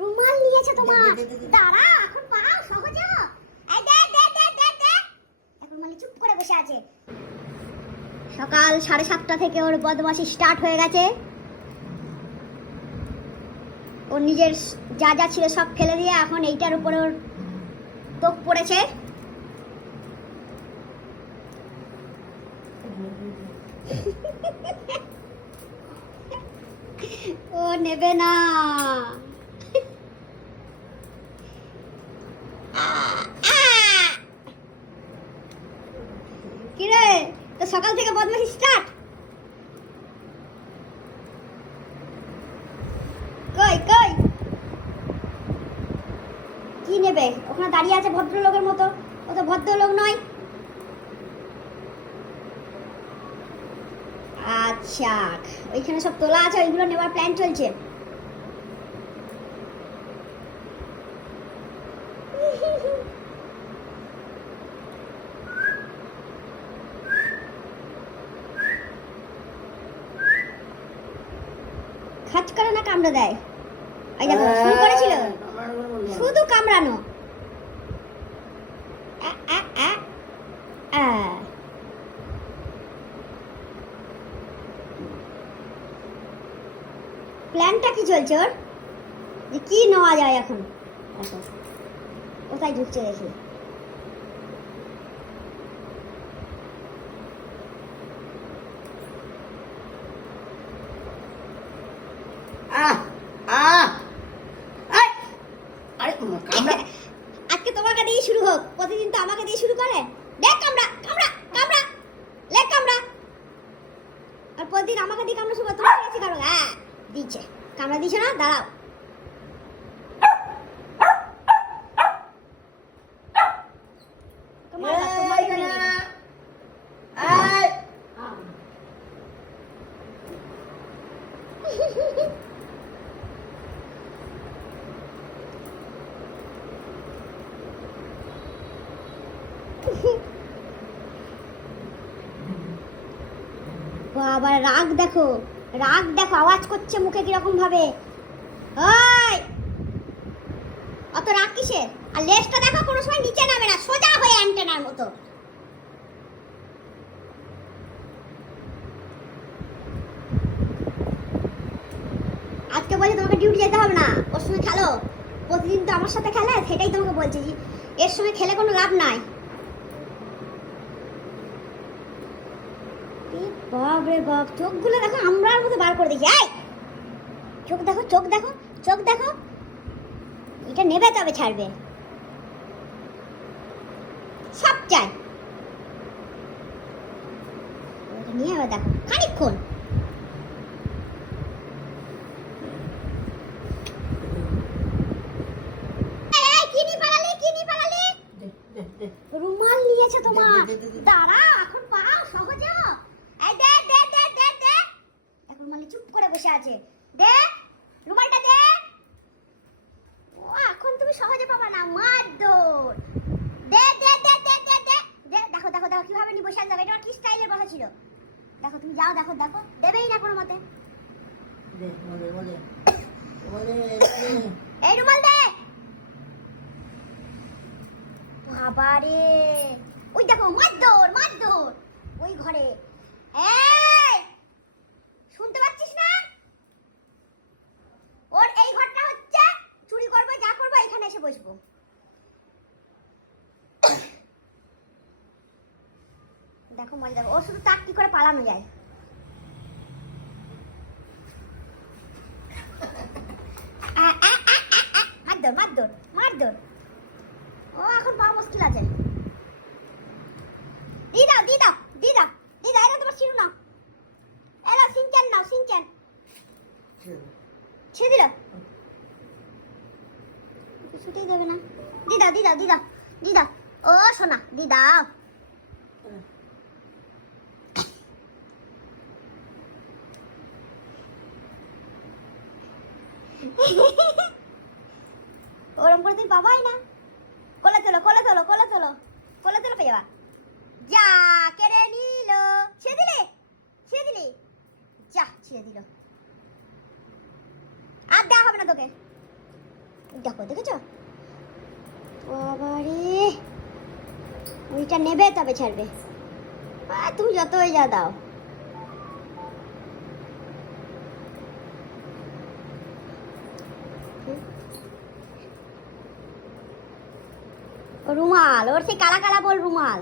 রুমাল নিয়েছে তোমার। দাঁড়া, এখন পাও সহজ। এই দে দে দে দে এখন মানে চুপ করে বসে আছে। সকাল সাড়ে সাতটা থেকে ওর বদমাশি স্টার্ট হয়ে গেছে। ওর নিজের যা যা ছিল সব ফেলে দিয়ে এখন এইটার উপরে ওর তোপ পড়েছে। ও নেবে না। কিরে, তো সকাল থেকে বদমাশি স্টার্ট কই কই? কি নেবে? ওখানে দাঁড়িয়ে আছে ভদ্রলোকের মতো। ও তো ভদ্রলোক নয়। আচ্ছা ওইখানে সব তোলা আছে ওইগুলো নেবার প্ল্যান চলছে। খাচ করে না কামড়ে দেয়? এই দেখো শুরু করেছিল? শুধু কামড়ানো। আ, আ, আ, আ। প্ল্যানটা কি চলছে ওর? যে কি নেওয়া যায় এখন? এখন কোথায় ঢুকছে দেখি। আজকে তোমাকে দিয়ে শুরু হোক প্রতিদিন তো আমাকে দিয়ে শুরু করে। দেখ কামড়া কামড়া কামড়া লে কামড়া। আর প্রতিদিন আমাকে দিয়ে কামড়া শুরু করে তোমাকে কাছে কামড়া। হ্যাঁ। দিচ্ছে। কামড়া দিছে না? দাঁড়াও। বাবা রাগ দেখো। রাগ দেখো, আওয়াজ করছে মুখে কীরকম ভাবে। অত রাগ কিসের? আর লেজটা দেখো, কোনো সময় নিচে নামে না, সোজা হয়ে অ্যান্টেনার মতো। আজকে বলছে তোমাকে ডিউটি যেতে হবে না, ওর সঙ্গে খেলো। প্রতিদিন তো আমার সাথে খেলে, সেটাই তোমাকে বলছি। এর সঙ্গে খেলে কোনো লাভ নাই। বাপ রে বাপ চোখগুলো দেখো আমরার মতো বার করে এই! চোখ দেখো চোখ দেখো চোখ দেখো। এটা নেবে তবে ছাড়বে। সব চাই। নিয়ে দেখো খানিক্ষণ। রুমাল নিয়েছে তোমার। দাঁড়া এখন পাও সহজ এই দে দে দে দে দে এখন মানে চুপ করে বসে আছে। দে রুমালটা দে। ও এখন তুমি সহজে পাবা না মার দৌড় দে দে দে দে দে দে। দে দেখো দেখো দেখো কীভাবে নি বসে আছে। এটা আমার কি স্টাইলে বসা ছিল। দেখো তুমি যাও দেখো দেখো। দেবেই না কোনো মতে। এই রুমাল দে। বাবারে। ওই দেখো মারদৌড় মারদৌড় ওই ঘরে। বসবো। দেখো মজা ও শুধু তাক কি করে পালানো যায়? মারধর মারধর মারধর ও এখন পাওয়া মুশকিল আছে। দিদা দিদা দিদা দিদা এরা তোমার নাও। এরা সিনচান নাও সিনচান দিল। না দি দাও দি দাও দি দাও দি দাও ও, সোনা দি দাও ওরম করে তুমি পাবাই না। কোলে তোলো কোলে তোলো কোলে তোলো কোলে তোলো পেয়ে যা, কেড়ে নিল। ছেড়ে দিলে, ছেড়ে দিলি। যা, ছেড়ে দিল। আর দেওয়া হবে না তোকে। দেখো, দেখেছ? বাবারে। ওইটা নেবে তবে ছাড়বে। তুমি তুমি যতই যা দাও। রুমাল, ওর সেই কালা কালা বল রুমাল।